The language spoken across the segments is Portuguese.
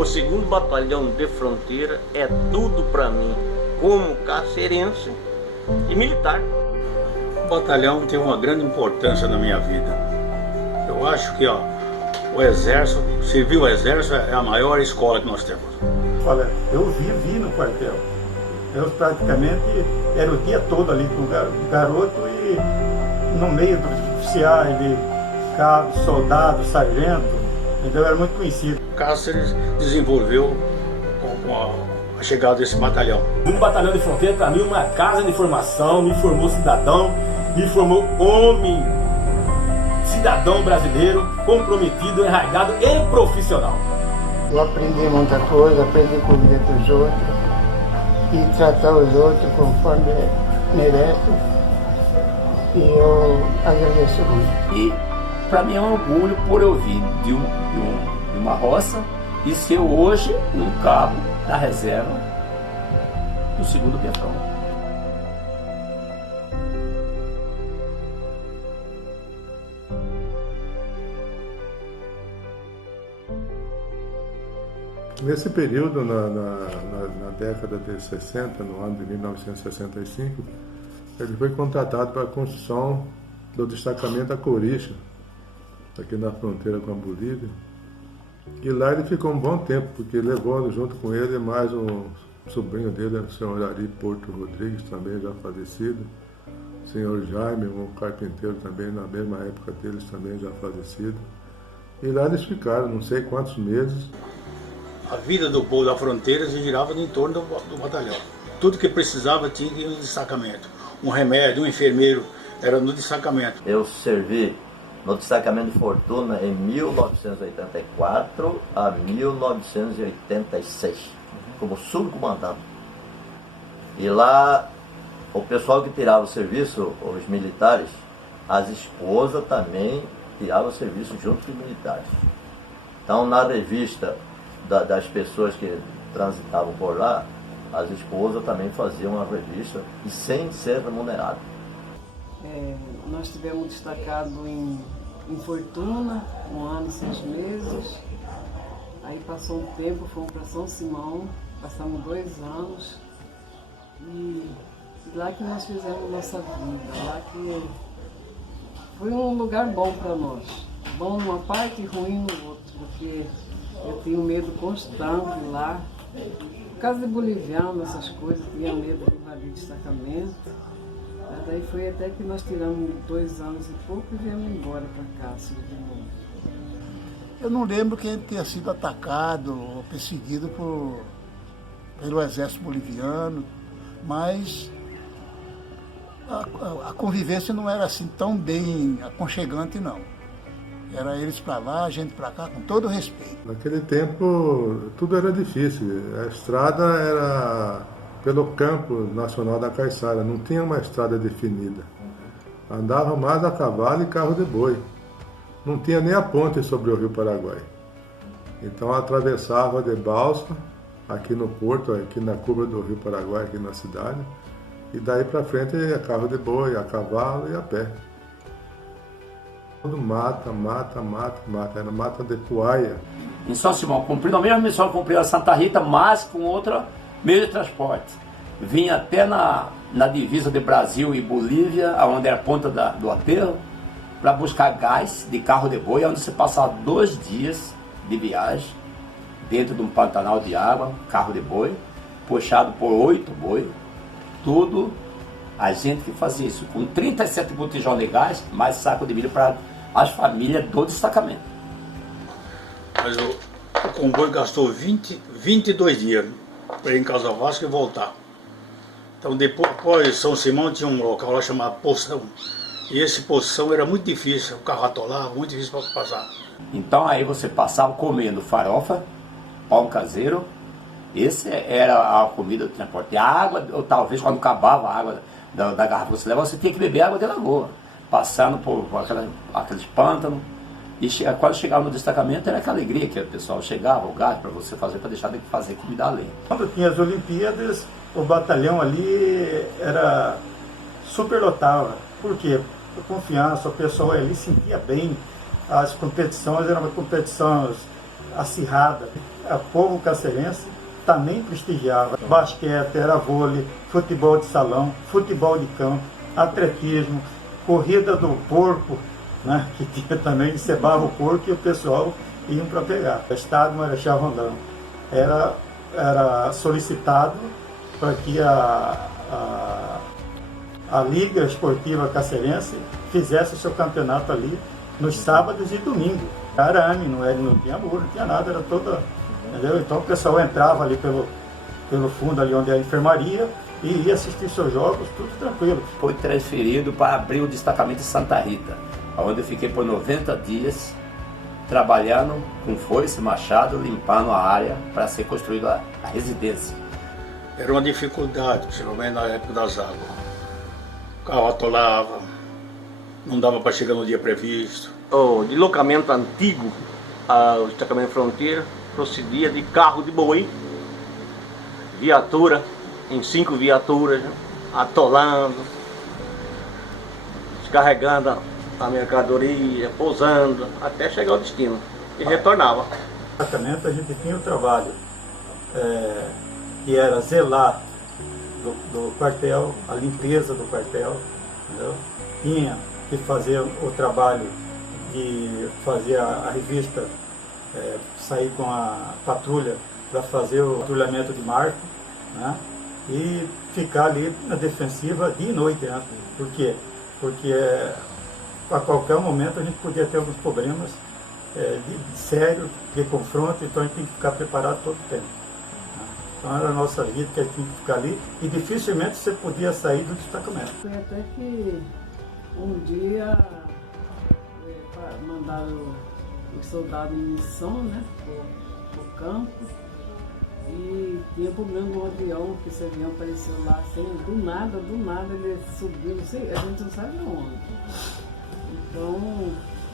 O 2º Batalhão de Fronteira é tudo para mim, como carcerense e militar. O batalhão tem uma grande importância na minha vida. Eu acho que o Exército, servir o Exército é a maior escola que nós temos. Olha, eu vivi no quartel. Eu praticamente era o dia todo ali com o garoto e no meio dos oficiais, de cabo, soldado, sargento. Então eu era muito conhecido. Cáceres desenvolveu com a chegada desse batalhão. Um batalhão de fronteira, para mim, uma casa de formação, me formou cidadão, me formou homem, cidadão brasileiro, comprometido, enraizado e profissional. Eu aprendi muita coisa, aprendi a conviver com os outros e tratar os outros conforme merecem. E eu agradeço muito. E para mim é um orgulho por eu vir de uma roça e ser hoje um cabo da reserva do 2º Pelotão. Nesse período, na década de 60, no ano de 1965, ele foi contratado para a construção do destacamento Acorixa, aqui na fronteira com a Bolívia. E lá ele ficou um bom tempo, porque levou junto com ele mais um sobrinho dele, o senhor Ari Porto Rodrigues, também já falecido, o senhor Jaime, um carpinteiro também, na mesma época deles, também já falecido. E lá eles ficaram, não sei quantos meses. A vida do povo da fronteira se girava em torno do batalhão. Tudo que precisava tinha que ir no destacamento. Um remédio, um enfermeiro, era no destacamento. Eu servi no destacamento de Fortuna em 1984 a 1986, como subcomandante. E lá, o pessoal que tirava o serviço, os militares, as esposas também tiravam o serviço junto com os militares. Então, na revista das pessoas que transitavam por lá, as esposas também faziam uma revista e sem ser remunerado. Nós tivemos destacado em Fortuna, 1 ano e 6 meses. Aí passou um tempo, fomos para São Simão, passamos 2 anos. E lá que nós fizemos nossa vida, lá que foi um lugar bom para nós. Bom numa parte e ruim no outro, porque eu tinha medo constante lá. Por causa de boliviano, essas coisas, tinha medo de invadir destacamento. Mas daí foi até que nós tiramos 2 anos e pouco e viemos embora para cá, assim, de novo. Eu não lembro que ele tenha sido atacado ou perseguido pelo exército boliviano, mas a convivência não era assim tão bem aconchegante, não. Era eles para lá, a gente para cá, com todo o respeito. Naquele tempo, tudo era difícil. A estrada era pelo campo nacional da Caiçara, não tinha uma estrada definida. Andava mais a cavalo e carro de boi. Não tinha nem a ponte sobre o Rio Paraguai. Então atravessava de balsa, aqui no porto, aqui na curva do Rio Paraguai, aqui na cidade. E daí para frente é carro de boi, a cavalo e a pé. Tudo mata. Era mata de Puaia. Em São Simão, cumprindo a mesma missão que cumpriu a Santa Rita, mas com outro meio de transporte. Vinha até na divisa de Brasil e Bolívia, onde era a ponta do aterro, para buscar gás de carro de boi, onde você passava 2 dias de viagem, dentro de um pantanal de água, carro de boi, puxado por 8 boi, tudo a gente que fazia isso, com 37 botijão de gás, mais saco de milho para as famílias do destacamento. Mas o comboio gastou 22 dias para ir em Casa Vasco e voltar. Então depois, após São Simão, tinha um local lá chamado Poção. E esse Poção era muito difícil, o carro atolava, muito difícil para passar. Então aí você passava comendo farofa, pão caseiro, esse era a comida do transporte. A água, ou talvez quando acabava a água da garrafa que você levava, você tinha que beber água de lagoa, passando por aqueles pântanos. E quando chegava no destacamento era aquela alegria que o pessoal chegava, o gás para você fazer, para deixar de fazer comida além. Quando tinha as Olimpíadas, o batalhão ali era superlotava. Por quê? Por confiança, o pessoal ali sentia bem. As competições eram competições acirradas. o povo cacerense também prestigiava. Basquete, era vôlei, futebol de salão, futebol de campo, atletismo, corrida do porco, né, que tinha também, cebava o porco e o pessoal iam para pegar. O Estado Marechal Rondão era solicitado para que a Liga Esportiva Cacerense fizesse o seu campeonato ali nos sábados e domingos. Era arame, não tinha muro, não tinha nada, era toda... Entendeu? Então o pessoal entrava ali pelo fundo, ali onde é a enfermaria, e ia assistir seus jogos, tudo tranquilo. Foi transferido para abrir o destacamento de Santa Rita, onde eu fiquei por 90 dias trabalhando com foice, machado, limpando a área para ser construída a residência. Era uma dificuldade, principalmente na época das águas. O carro atolava, não dava para chegar no dia previsto. O deslocamento antigo ao destacamento Fronteira procedia de carro de boi, viatura, em 5 viaturas, atolando, descarregando a mercadoria, pousando, até chegar ao destino e retornava. No destacamento a gente tinha o trabalho que era zelar do quartel, a limpeza do quartel, entendeu? Tinha que fazer o trabalho de fazer a revista, sair com a patrulha para fazer o patrulhamento de marco, né? E ficar ali na defensiva dia e noite, né? Por quê? Porque a qualquer momento a gente podia ter alguns problemas sérios, de confronto, então a gente tem que ficar preparado todo o tempo. Então era a nossa vida que a gente tinha que ficar ali e dificilmente você podia sair do destacamento. Foi até que um dia mandaram os soldados em missão, né, pro campo, e tinha problema no avião, que esse avião apareceu lá assim, do nada ele subiu, não sei, a gente não sabe onde. Então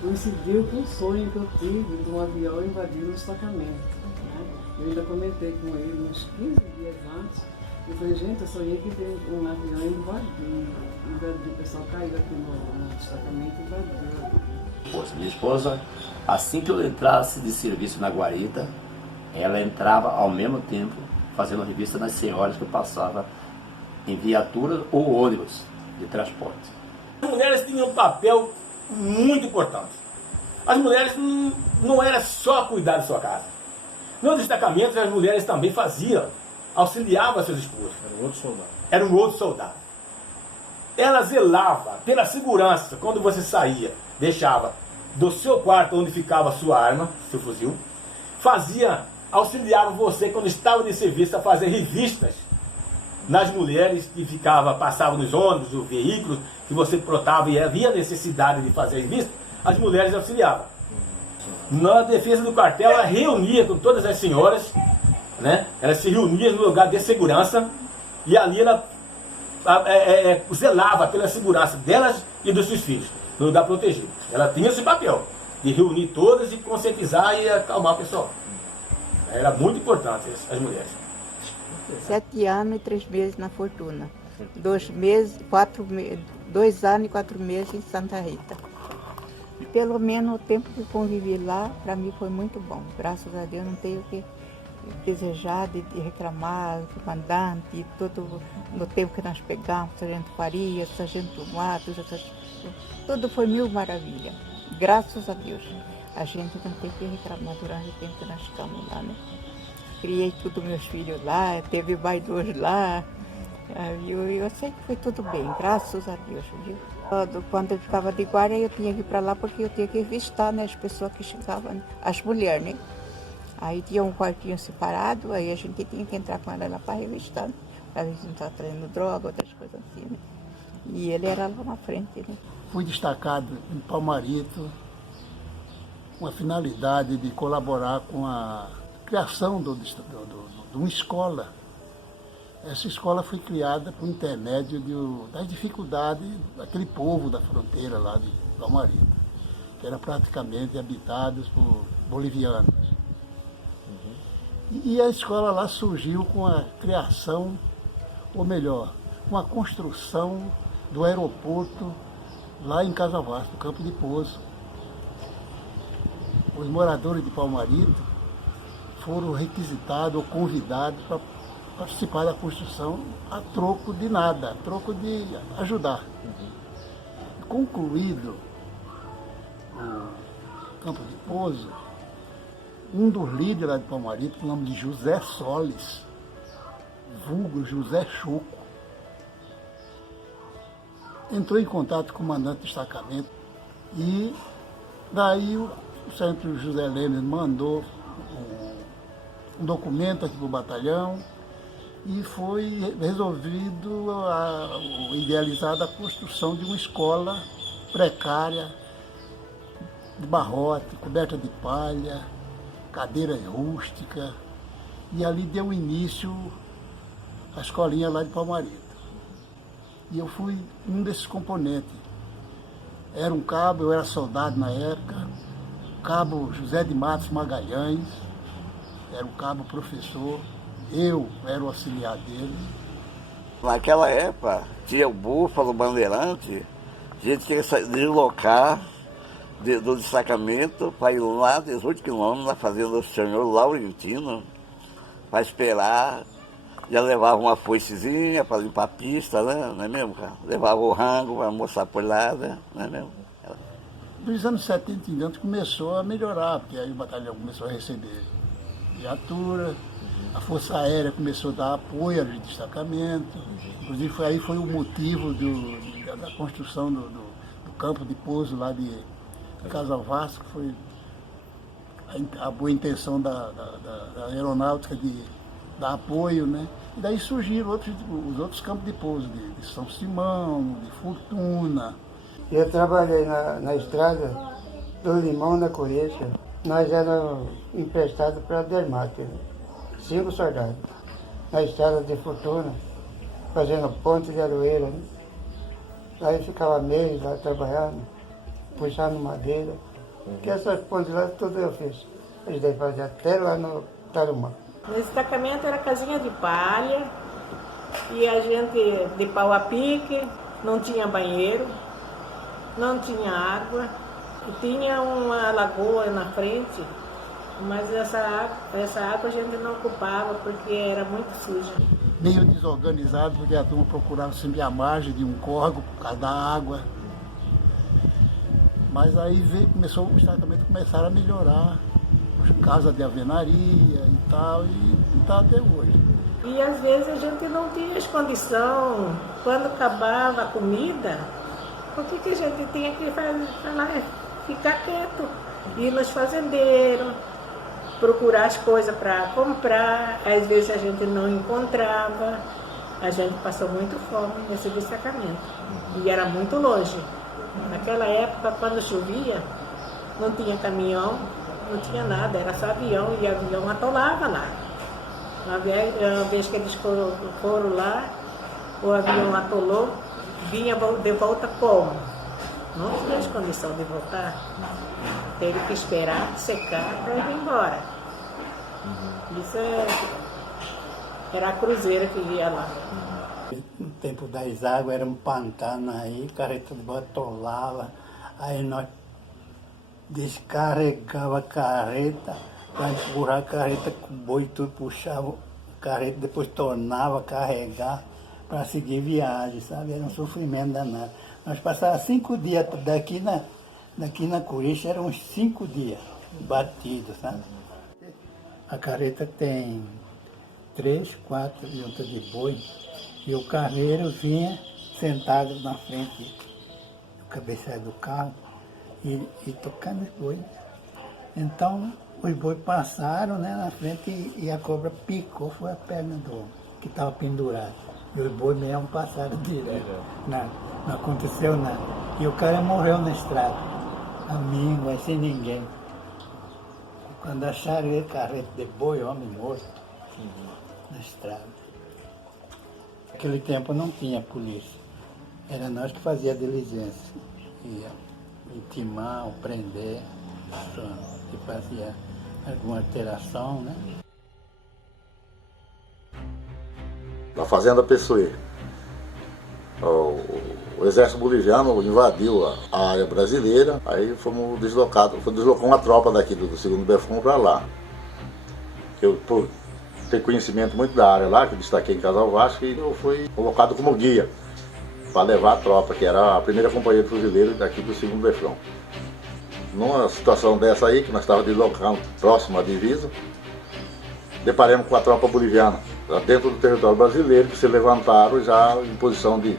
coincidiu com um sonho que eu tive de um avião invadindo o destacamento, né? Eu ainda comentei com ele uns 15 dias antes, e falei, gente, eu sonhei que veio um avião invadindo, o pessoal caiu aqui no destacamento e invadiu. Minha esposa, assim que eu entrasse de serviço na guarita, ela entrava ao mesmo tempo fazendo revista nas senhoras que eu passava em viaturas ou ônibus de transporte. As mulheres tinham um papel muito importante. As mulheres não era só cuidar de sua casa. Nos destacamentos as mulheres também faziam, auxiliavam seus esposos. Era um outro soldado. Ela zelava pela segurança quando você saía, deixava do seu quarto onde ficava a sua arma, seu fuzil, auxiliava você quando estava de serviço a fazer revistas nas mulheres que passavam nos ônibus, os veículos, que você plotava e havia necessidade de fazer revista, as mulheres auxiliavam. Na defesa do quartel, ela reunia com todas as senhoras, né? Ela se reunia no lugar de segurança e ali ela zelava pela segurança delas e dos seus filhos, no lugar protegido. Ela tinha esse papel de reunir todas e conscientizar e acalmar o pessoal. Era muito importante as mulheres. 7 anos e 3 meses na Fortuna. 2 anos e 4 meses em Santa Rita. Pelo menos o tempo que convivi lá, para mim foi muito bom. Graças a Deus não tenho o que desejar, de reclamar, do comandante, todo no tempo que nós pegamos, Sargento Faria, Sargento Matos, tudo foi mil maravilha. Graças a Deus. A gente não tem que reclamar durante o tempo que nós ficamos lá, né? Criei tudo meus filhos lá, teve baidores lá. Eu sei que foi tudo bem, graças a Deus, viu? Quando eu ficava de guarda, eu tinha que ir para lá porque eu tinha que revistar, né, as pessoas que chegavam, né? As mulheres, né? Aí tinha um quartinho separado, aí a gente tinha que entrar com ela lá para revistar, né? Para ver se não estava trazendo droga, outras coisas assim, né? E ele era lá na frente, né? Fui destacado em Palmarito, com a finalidade de colaborar com a criação de uma escola. Essa escola foi criada por intermédio das dificuldades daquele povo da fronteira lá de Palmarito, que era praticamente habitados por bolivianos. E a escola lá surgiu com a criação, ou melhor, com a construção do aeroporto lá em Casa Vasta, no Campo de Pouso. Os moradores de Palmarito foram requisitados ou convidados para participar da construção a troco de nada, a troco de ajudar. Concluído o campo de pouso, um dos líderes lá de Palmarito, com o nome de José Soles, vulgo José Chuco, entrou em contato com o comandante do destacamento e daí o sargento José Lemes mandou um documento aqui para o batalhão e foi resolvido, idealizada a construção de uma escola precária, de barrote, coberta de palha, cadeira rústica, e ali deu início a escolinha lá de Palmarito. E eu fui um desses componentes. Era um cabo, eu era soldado na época, cabo José de Matos Magalhães, era um cabo professor, eu era o auxiliar dele. Naquela época, tinha o Búfalo, o Bandeirante, a gente queria deslocar do destacamento para ir lá 18 quilômetros na fazenda do senhor Laurentino, para esperar. Já levava uma foicezinha para limpar a pista, né? Não é mesmo, cara? Levava o rango para almoçar por lá, né? Não é mesmo? Dos anos 70 em diante começou a melhorar, porque aí o batalhão começou a receber viatura, a Força Aérea começou a dar apoio ao destacamento, inclusive aí foi o motivo da construção do campo de pouso lá de Casa Vasco, foi a boa intenção da aeronáutica de dar apoio, né? E daí surgiram os outros campos de pouso, de São Simão, de Fortuna. Eu trabalhei na estrada do Limão, na Coreia. Nós éramos emprestados para Dermate, 5 soldados, na estrada de Fortuna, fazendo ponte de aroeira, né? Aí ficava meses lá trabalhando, puxando madeira, que essas pontes lá tudo eu fiz. Eles devem fazer até lá no Tarumã. No destacamento era casinha de palha e a gente de pau a pique, não tinha banheiro, não tinha água, e tinha uma lagoa na frente, mas essa água a gente não ocupava porque era muito suja. Meio desorganizado, porque a turma procurava sempre a margem de um córrego por causa da água. Mas aí o destacamento começaram a melhorar, casa de alvenaria e tal, e está até hoje. E às vezes a gente não tinha condição, quando acabava a comida, o que a gente tinha que fazer? Ficar quieto, ir nos fazendeiros, procurar as coisas para comprar, às vezes a gente não encontrava, a gente passou muito fome nesse destacamento, e era muito longe. Naquela época, quando chovia, não tinha caminhão, não tinha nada, era só avião, e o avião atolava lá. Uma vez que eles foram lá, o avião atolou, vinha de volta como? Não tinha condição de voltar. Teve que esperar secar para ir embora. Isso era a cruzeira que ia lá. No tempo das águas era um pantano aí, carreta de boa atolava, aí nós descarregava a carreta, para empurrar a carreta com o boi, tudo puxava a carreta, depois tornava a carregar para seguir viagem, sabe? Era um sofrimento danado. Nós passávamos 5 dias daqui na Curixa, eram uns 5 dias batidos, sabe? A carreta tem 3, 4 juntas de boi e o carreiro vinha sentado na frente do cabeceiro do carro e tocando os bois. Então, os bois passaram, né, na frente e a cobra picou, foi a perna do homem, que estava pendurado. E os bois mesmo passaram direto. Não aconteceu nada. E o cara morreu na estrada, amigo, sem ninguém. Quando acharam ele, carreta de boi, homem morto, na estrada. Naquele tempo não tinha polícia. Era nós que fazia a diligência. Ia intimar, ou prender, que fazia alguma alteração, né? Na fazenda Pessoe, o exército boliviano invadiu a área brasileira, aí fomos deslocados, deslocou uma tropa daqui do 2º Befom para lá. Eu, por ter conhecimento muito da área lá, que eu destaquei em Casal Vasco, e eu fui colocado como guia para levar a tropa, que era a primeira companhia de fuzileiros daqui do 2º Defrão. Numa situação dessa aí, que nós estávamos deslocando próximo à divisa, deparamos com a tropa boliviana, lá dentro do território brasileiro, que se levantaram já em posição de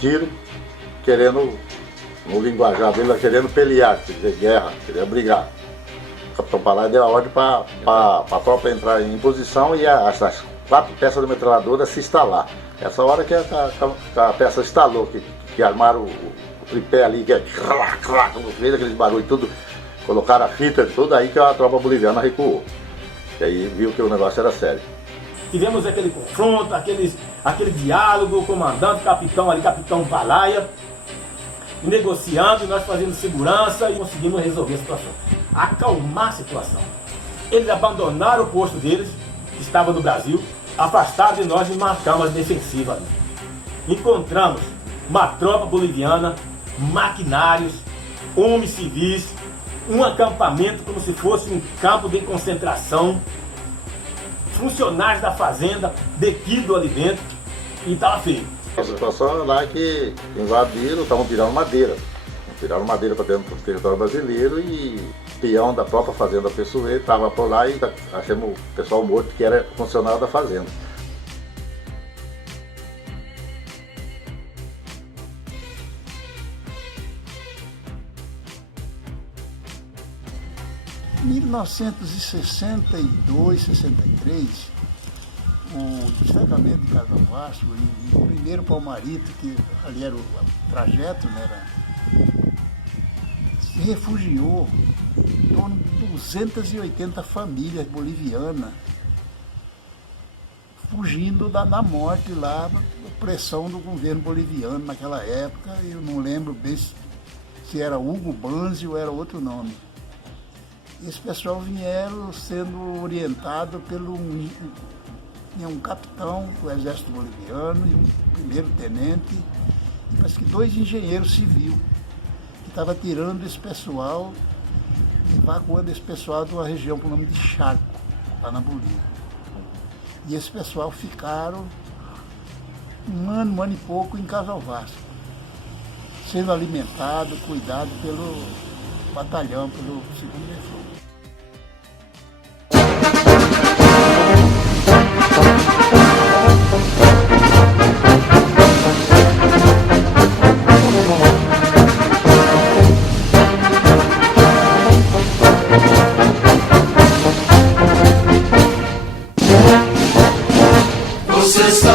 tiro, querendo, no linguajar dele, querendo pelear, quer dizer, guerra, queria brigar. O capitão Palai deu a ordem para a tropa entrar em posição e as 4 peças de metralhadora se instalar. Essa hora que a peça instalou, que armaram o tripé ali, que fez aqueles barulhos tudo, colocaram a fita e tudo, aí que a tropa boliviana recuou. E aí viu que o negócio era sério. Tivemos aquele confronto, aquele diálogo, o comandante, o capitão ali, capitão Palaia, negociando, e nós fazendo segurança e conseguimos resolver a situação. Acalmar a situação. Eles abandonaram o posto deles, que estava no Brasil, afastaram de nós e marcamos a defensiva ali. Encontramos uma tropa boliviana, maquinários, homens civis, um acampamento como se fosse um campo de concentração, funcionários da fazenda detidos ali dentro, e estava feio. A situação lá é que invadiram, estavam tirando madeira. Tiraram madeira para dentro do território brasileiro e o peão da própria fazenda Pessoeiro estava por lá e achamos o pessoal morto que era funcionário da fazenda. Em 1962, 63, o destacamento de Casal Vasco e o primeiro Palmarito, que ali era o trajeto, né, se refugiou em torno de 280 famílias bolivianas, fugindo da morte lá, da pressão do governo boliviano naquela época. Eu não lembro bem se era Hugo Banzi ou era outro nome. Esse pessoal vieram sendo orientado pelo um capitão do exército boliviano e um primeiro tenente, e parece que 2 engenheiros civis, que estavam tirando esse pessoal, evacuando esse pessoal de uma região com o nome de Charco, lá na Bolívia. E esse pessoal ficaram um ano e pouco em Casal Vasco, sendo alimentado, cuidado pelo batalhão, pelo 2º Defrão. Você está